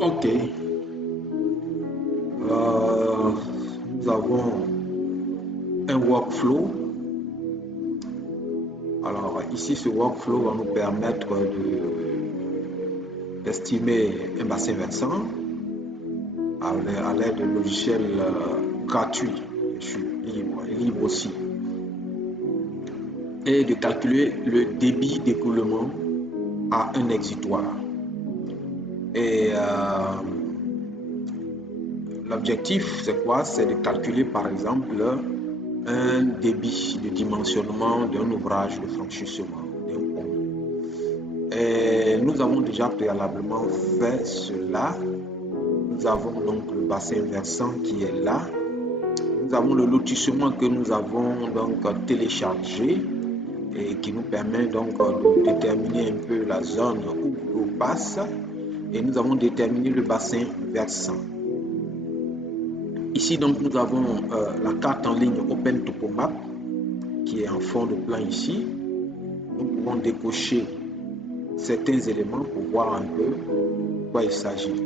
Ok. Nous avons un workflow. Alors ici, ce workflow va nous permettre d'estimer un bassin versant à l'aide de logiciels gratuits, libre aussi, et de calculer le débit d'écoulement à un exutoire. Et l'objectif, c'est quoi? C'est de calculer, par exemple, un débit de dimensionnement d'un ouvrage de franchissement d'un pont. Et nous avons déjà préalablement fait cela. Nous avons donc le bassin versant qui est là. Nous avons le lotissement que nous avons donc téléchargé et qui nous permet donc de déterminer un peu la zone où l'eau passe. Et nous avons déterminé le bassin versant. Ici, donc, nous avons la carte en ligne Open Topomap qui est en fond de plan ici. Nous pouvons décocher certains éléments pour voir un peu de quoi il s'agit.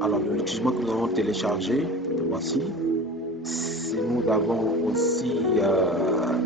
Alors, le lotissement que nous avons téléchargé, voici. Nous avons aussi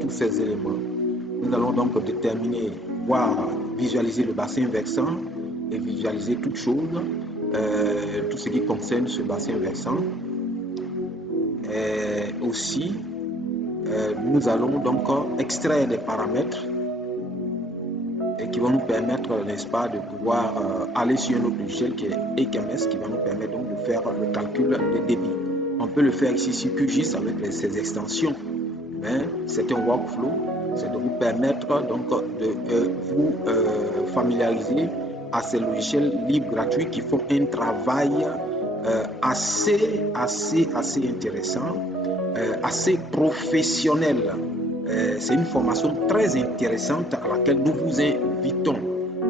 tous ces éléments. Nous allons donc déterminer, voir, visualiser le bassin versant et visualiser toutes choses, tout ce qui concerne ce bassin versant. Et aussi, nous allons donc extraire des paramètres et qui vont nous permettre, n'est-ce pas, de pouvoir aller sur un autre logiciel qui est ECMS, qui va nous permettre donc de faire le calcul de débit. On peut le faire ici sur QGIS avec ces extensions, mais c'est un workflow, c'est de vous permettre donc de vous familiariser à ces logiciels libres gratuits qui font un travail assez intéressant, assez professionnel. C'est une formation très intéressante à laquelle nous vous invitons.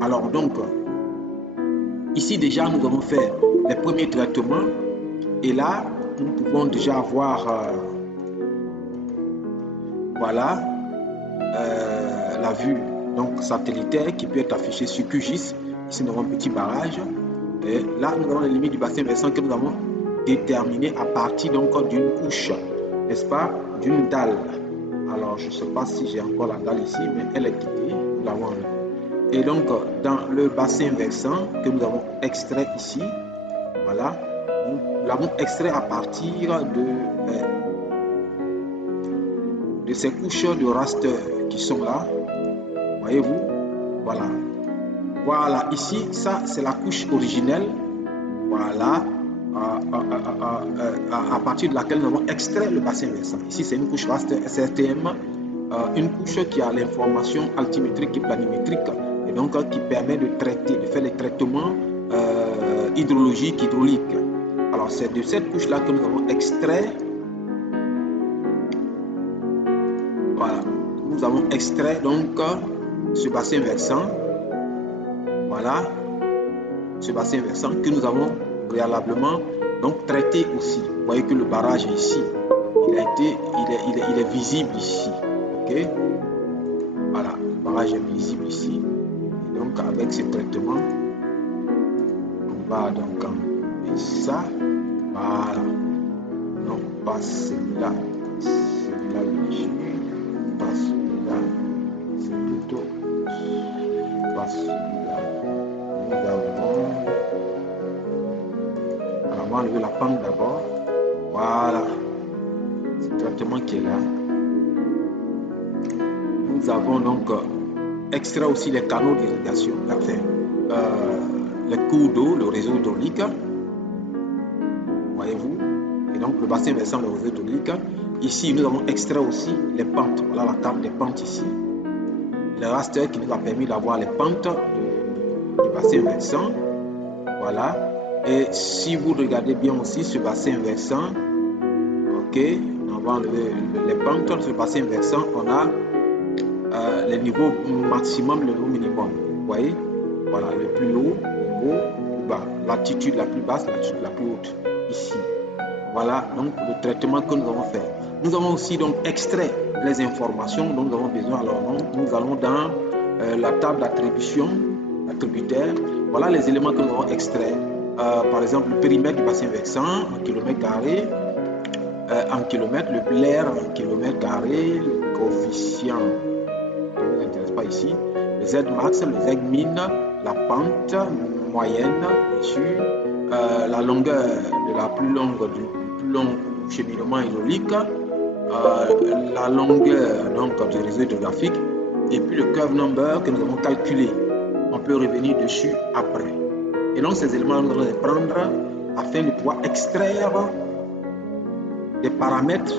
Alors donc, ici déjà nous avons fait les premiers traitements et là nous pouvons déjà avoir voilà la vue donc satellitaire qui peut être affichée sur QGIS. Ici nous avons un petit barrage et là nous avons les limites du bassin versant que nous avons déterminé à partir donc d'une couche, n'est-ce pas, d'une dalle. Alors je ne sais pas si j'ai encore la dalle ici, mais elle est quittée, nous l'avons enlevée. Et donc dans le bassin versant que nous avons extrait ici, voilà, nous l'avons extrait à partir de ces couches de raster qui sont là, voyez-vous, voilà. Voilà, ici, ça c'est la couche originelle, voilà, à partir de laquelle nous avons extrait le bassin versant. Ici, c'est une couche raster SRTM, une couche qui a l'information altimétrique et planimétrique, et donc qui permet de traiter, de faire les traitements hydrauliques. Alors, c'est de cette couche-là que nous avons extrait. Voilà, nous avons extrait donc ce bassin versant. Voilà, ce bassin versant que nous avons préalablement donc traité aussi. Vous voyez que le barrage est ici. Il est visible ici. Ok, voilà, le barrage est visible ici. Et donc avec ce traitement, on va donc enlever ça. Voilà. Non, pas celui-là. Celui-là dessus. Pas celui-là. C'est plutôt pas celui-là. Nous avons. Alors, on va enlever la pente d'abord. Voilà. C'est le traitement qui est là. Nous avons donc extrait aussi les canaux d'irrigation, enfin, les cours d'eau, le réseau hydraulique. Voyez-vous? Et donc le bassin versant, le réseau hydraulique. Ici, nous avons extrait aussi les pentes. Voilà la carte des pentes ici. Le raster qui nous a permis d'avoir les pentes du bassin versant. Voilà. Et si vous regardez bien aussi ce bassin versant, ok, on va enlever les pentes de ce bassin versant. On a les niveaux maximum, le niveau minimum. Vous voyez? Voilà, le plus haut, le niveau, le plus bas. L'altitude la plus basse, l'altitude la plus haute. Ici. Voilà donc le traitement que nous avons fait. Nous avons aussi donc extrait les informations dont nous avons besoin. Alors nous allons dans la table d'attribution, attributaire. Voilà les éléments que nous avons extraits. par exemple, le périmètre du bassin versant en kilomètres carrés, en kilomètres, le l'air en kilomètres carrés, le coefficient qui ne nous intéresse pas ici, le Z max, le Z min, la pente moyenne, bien sûr, la longueur de la plus longue du plus long cheminement hydraulique, la longueur donc du réseau hydrographique, et puis le curve number que nous avons calculé. On peut revenir dessus après. Et donc ces éléments, nous allons les prendre afin de pouvoir extraire des paramètres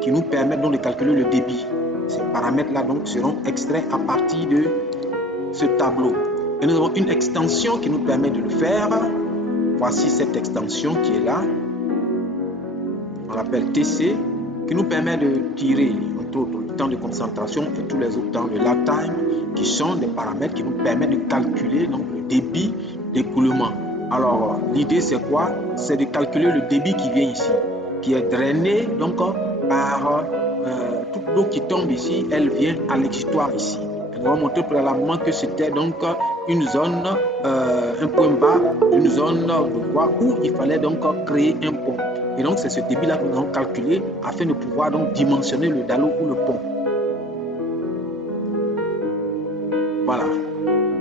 qui nous permettent donc de calculer le débit. Ces paramètres-là donc seront extraits à partir de ce tableau. Et nous avons une extension qui nous permet de le faire. Voici cette extension qui est là. On l'appelle TC, qui nous permet de tirer entre autres le temps de concentration et tous les autres temps de lag time, qui sont des paramètres qui nous permettent de calculer donc le débit d'écoulement. Alors l'idée c'est quoi? C'est de calculer le débit qui vient ici, qui est drainé donc par toute l'eau qui tombe ici, elle vient à l'exutoire ici. Nous avons montré préalablement que c'était donc une zone, un point bas, une zone de voie où il fallait donc créer un pont. Et donc c'est ce débit-là que nous allons calculer afin de pouvoir donc dimensionner le dallo ou le pont. Voilà.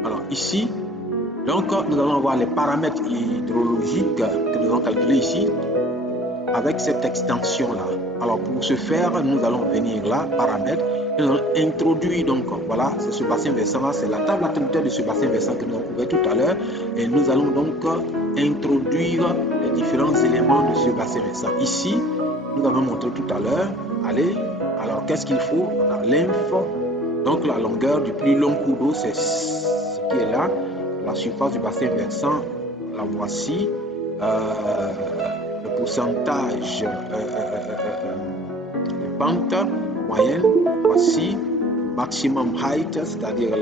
Alors ici, donc nous allons avoir les paramètres hydrologiques que nous allons calculer ici avec cette extension-là. Alors pour ce faire, nous allons venir là, paramètres, et nous allons introduire donc, voilà, c'est ce bassin versant-là, c'est la table attributeur de ce bassin versant que nous avons ouvert tout à l'heure, et nous allons donc introduire les différents éléments de ce bassin versant. Ici, nous avons montré tout à l'heure, allez, alors qu'est-ce qu'il faut? On a l'info, donc la longueur du plus long cours d'eau, c'est ce qui est là, la surface du bassin versant, la voici, le pourcentage de pente moyenne, voici, maximum height, c'est-à-dire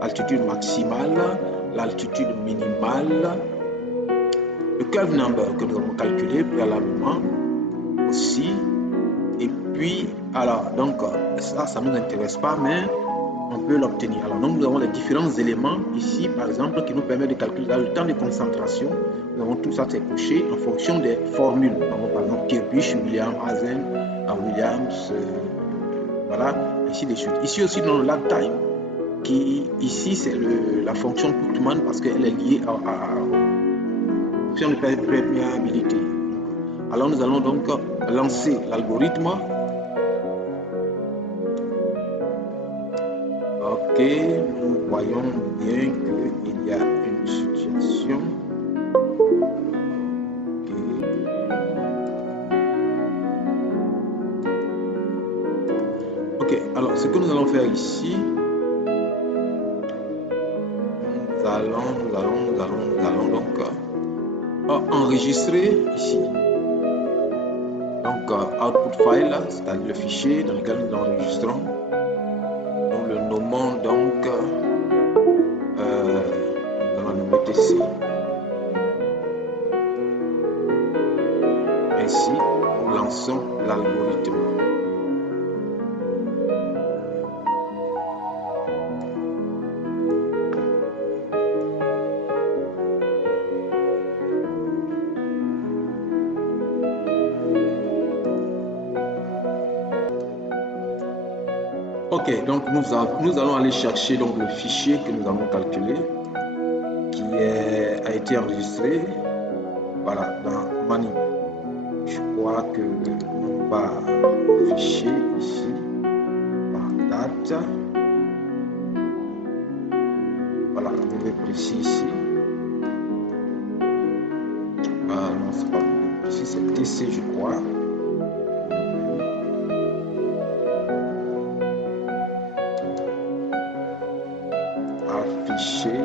l'altitude maximale, l'altitude minimale, le curve number que nous avons calculé préalablement aussi, et puis, alors, donc, ça ne nous intéresse pas, mais on peut l'obtenir. Alors, donc, nous avons les différents éléments ici, par exemple, qui nous permettent de calculer le temps de concentration. Nous avons tout ça, c'est coché en fonction des formules. Nous avons par exemple Kirchhoff, Williams, Hazen, Williams, voilà, ainsi de suite. Ici aussi, dans le lag time, qui ici, c'est la fonction Putman parce qu'elle est liée à fonction de perméabilité. Alors, nous allons donc lancer l'algorithme. Ok, nous voyons bien qu'il y a une situation. Ok, alors ce que nous allons faire ici, nous allons donc enregistrer ici. Donc output file, c'est-à-dire le fichier dans lequel nous enregistrons. Nous le nommons donc dans le BTC. Ainsi, nous lançons l'algorithme. Ok, donc nous allons aller chercher donc le fichier que nous avons calculé, qui a été enregistré, voilà, dans Mani. Je crois que on va fichier ici par date. Voilà, vous êtes précis ici. Non, c'est pas précis, c'est TC, je crois. Afficher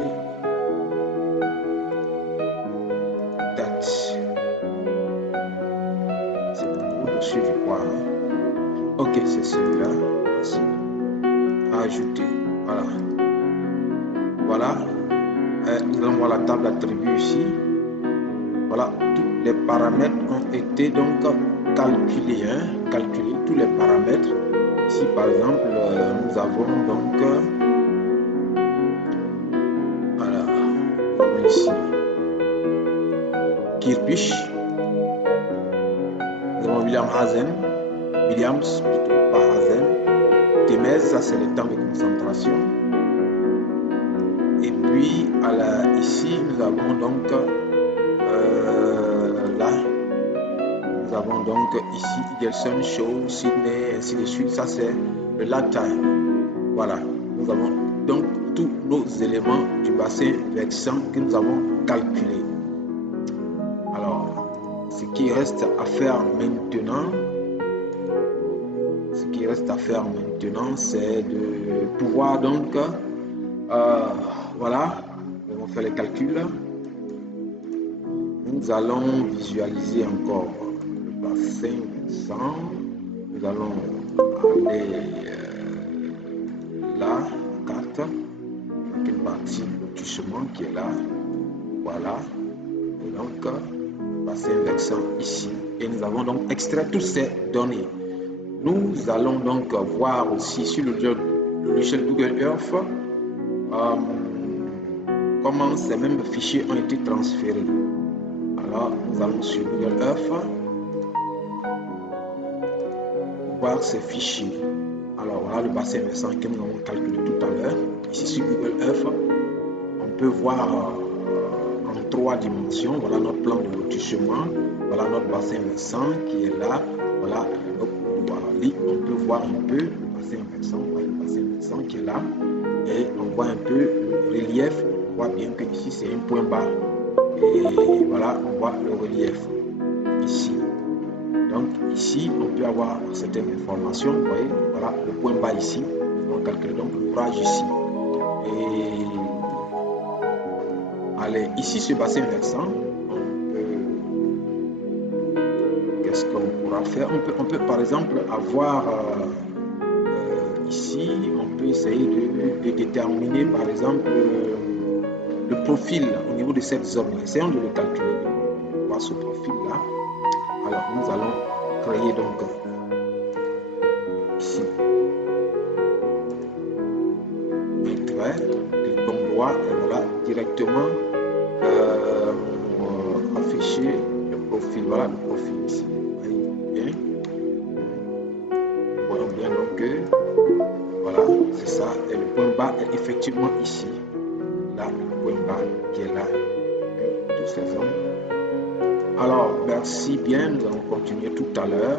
date. C'est au-dessus, je crois. Ok, c'est celui-là. Ajouter. Voilà. Voilà. Nous allons voir la table attribut ici. Voilà, tous les paramètres ont été donc calculés, calculés, tous les paramètres. Ici, par exemple, nous avons donc, voilà, ici, Kirpich, nous avons Williams plutôt, pas Hazen. Temez, ça c'est le temps de concentration. Et puis ici, nous avons donc là, nous avons donc ici Eagleson, Shaw, Sydney, ainsi de suite. Ça c'est le lag time. Voilà, nous avons donc tous nos éléments du bassin versant que nous avons calculés. Alors, ce qui reste à faire maintenant, c'est de pouvoir donc, voilà, nous allons faire les calculs. Nous allons visualiser encore le bassin versant. Nous allons aller là, la carte, avec une partie lotissement qui est là. Voilà. Et donc, bassin versant ici. Et nous avons donc extrait toutes ces données. Nous allons donc voir aussi sur le logiciel Google Earth comment ces mêmes fichiers ont été transférés. Alors, nous allons sur Google Earth voir ces fichiers. Alors, voilà le bassin versant que nous avons calculé tout à l'heure. Ici sur Google Earth, on peut voir en 3 dimensions. Voilà notre plan de lotissement. Voilà notre bassin versant qui est là. Voilà on peut voir un peu le bassin versant. Voilà le bassin versant qui est là. Et on voit un peu le relief. On voit bien que ici c'est un point bas. Et voilà, on voit le relief ici. Donc ici, on peut avoir certaines informations. Vous voyez, voilà le point bas ici. On va calculer donc l'ouvrage ici. Et allez, ici, ce bassin versant, qu'est-ce qu'on pourra faire? On peut par exemple avoir ici, on peut essayer de déterminer par exemple le profil au niveau de cette zone. Essayons de le calculer. On voit ce profil-là. Alors, nous allons créer donc ici un trait, cliquons droit et voilà directement afficher le profil. Voilà le profil ici. Bien. Voyons bien donc que voilà, c'est ça. Et le point bas est effectivement ici. Là, le point bas qui est là. Toutes ces zones. Alors, merci bien. Nous allons continuer tout à l'heure.